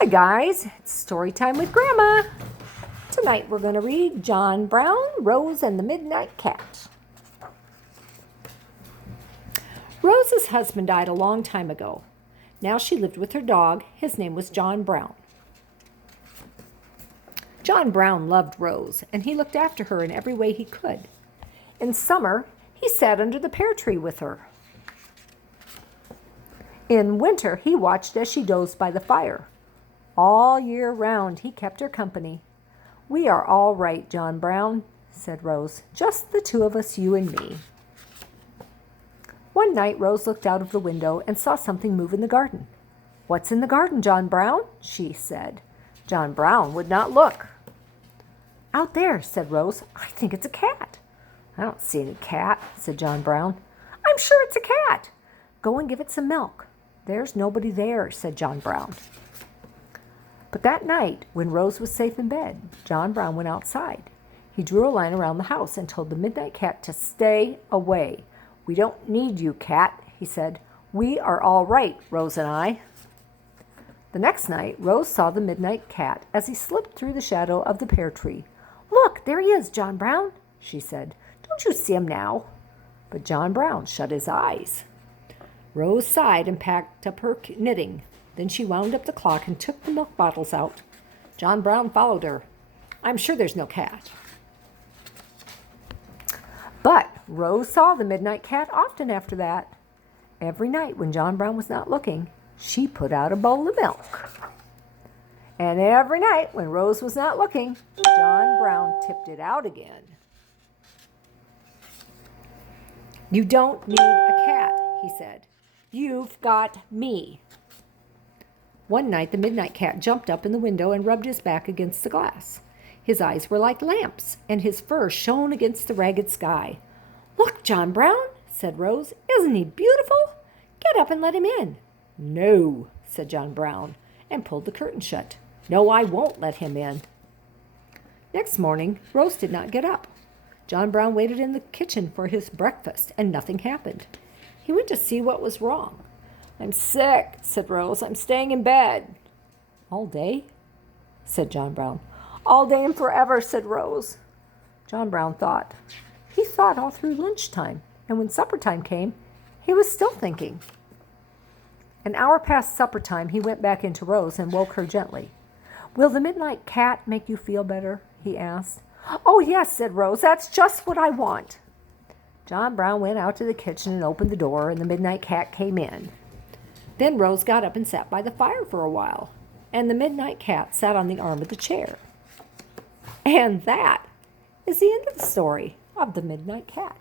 Hi guys, it's story time with Grandma. Tonight we're going to read John Brown, Rose and the Midnight Cat. Rose's husband died a long time ago. Now she lived with her dog. His name was John Brown. John Brown loved Rose, and he looked after her in every way he could. In summer, he sat under the pear tree with her. In winter, he watched as she dozed by the fire. All year round, he kept her company. "We are all right, John Brown," said Rose. "Just the two of us, you and me." One night, Rose looked out of the window and saw something move in the garden. "What's in the garden, John Brown?" she said. John Brown would not look. "Out there," said Rose. "I think it's a cat." "I don't see any cat," said John Brown. "I'm sure it's a cat. Go and give it some milk." "There's nobody there," said John Brown. But that night, when Rose was safe in bed, John Brown went outside. He drew a line around the house and told the midnight cat to stay away. "We don't need you, cat," he said. "We are all right, Rose and I." The next night, Rose saw the midnight cat as he slipped through the shadow of the pear tree. "Look, there he is, John Brown," she said. "Don't you see him now?" But John Brown shut his eyes. Rose sighed and packed up her knitting. Then she wound up the clock and took the milk bottles out. John Brown followed her. "I'm sure there's no cat." But Rose saw the midnight cat often after that. Every night when John Brown was not looking, she put out a bowl of milk. And every night when Rose was not looking, John Brown tipped it out again. "You don't need a cat," he said. "You've got me." One night the midnight cat jumped up in the window and rubbed his back against the glass. His eyes were like lamps, and his fur shone against the ragged sky. "Look, John Brown," said Rose. "Isn't he beautiful? Get up and let him in." "No," said John Brown, and pulled the curtain shut. "No, I won't let him in." Next morning, Rose did not get up. John Brown waited in the kitchen for his breakfast, and nothing happened. He went to see what was wrong. "I'm sick," said Rose. "I'm staying in bed." "All day?" said John Brown. "All day and forever," said Rose. John Brown thought. He thought all through lunchtime, and when supper time came, he was still thinking. An hour past supper time, he went back into Rose and woke her gently. "Will the midnight cat make you feel better?" he asked. "Oh, yes," said Rose. "That's just what I want." John Brown went out to the kitchen and opened the door, and the midnight cat came in. Then Rose got up and sat by the fire for a while, and the midnight cat sat on the arm of the chair. And that is the end of the story of the Midnight Cat.